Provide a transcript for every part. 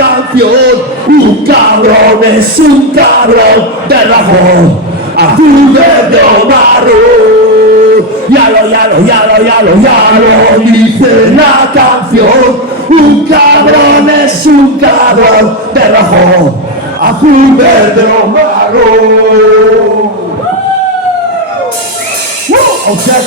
canción. Un cabrón es un cabrón de rojo, azul, verde o marrón. Ya lo dice la canción. Un cabrón es un cabrón de rojo, azul, verde o marrón. O sea,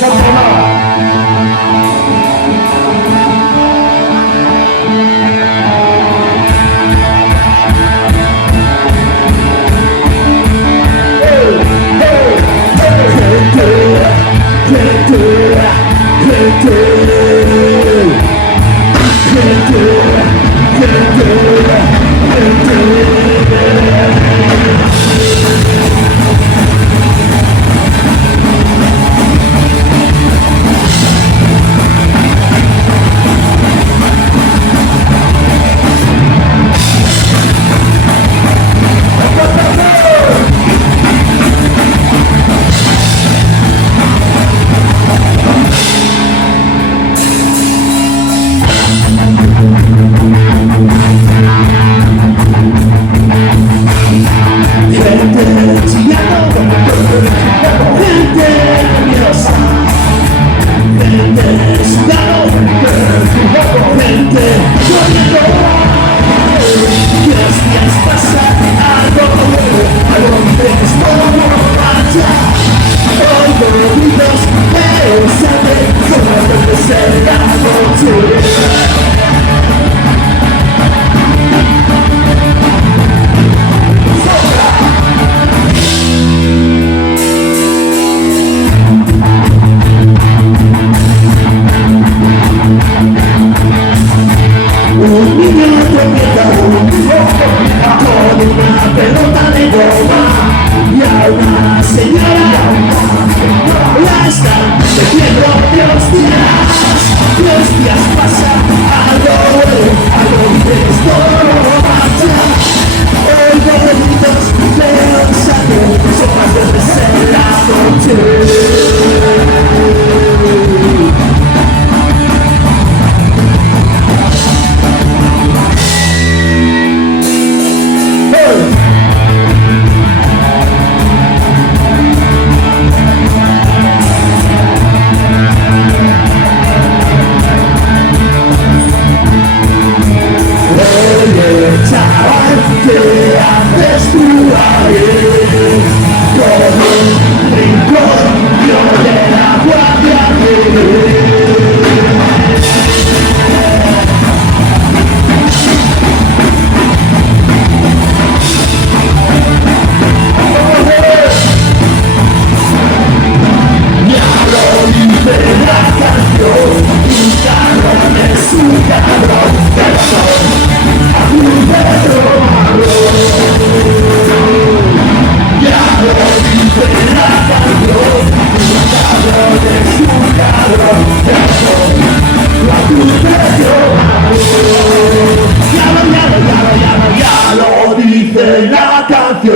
la canción.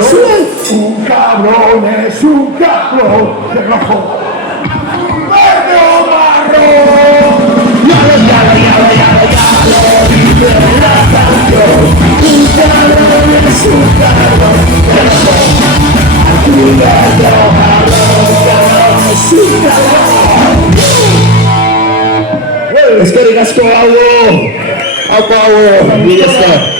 Un cabrón es un cabrón de rojo, verde o marrón. Ya lo dice la canción. Un cabrón es un cabrón de rojo, azul, verde o marrón. Cabrón es un cabrón. Eskerrik asko, hau, mila esker.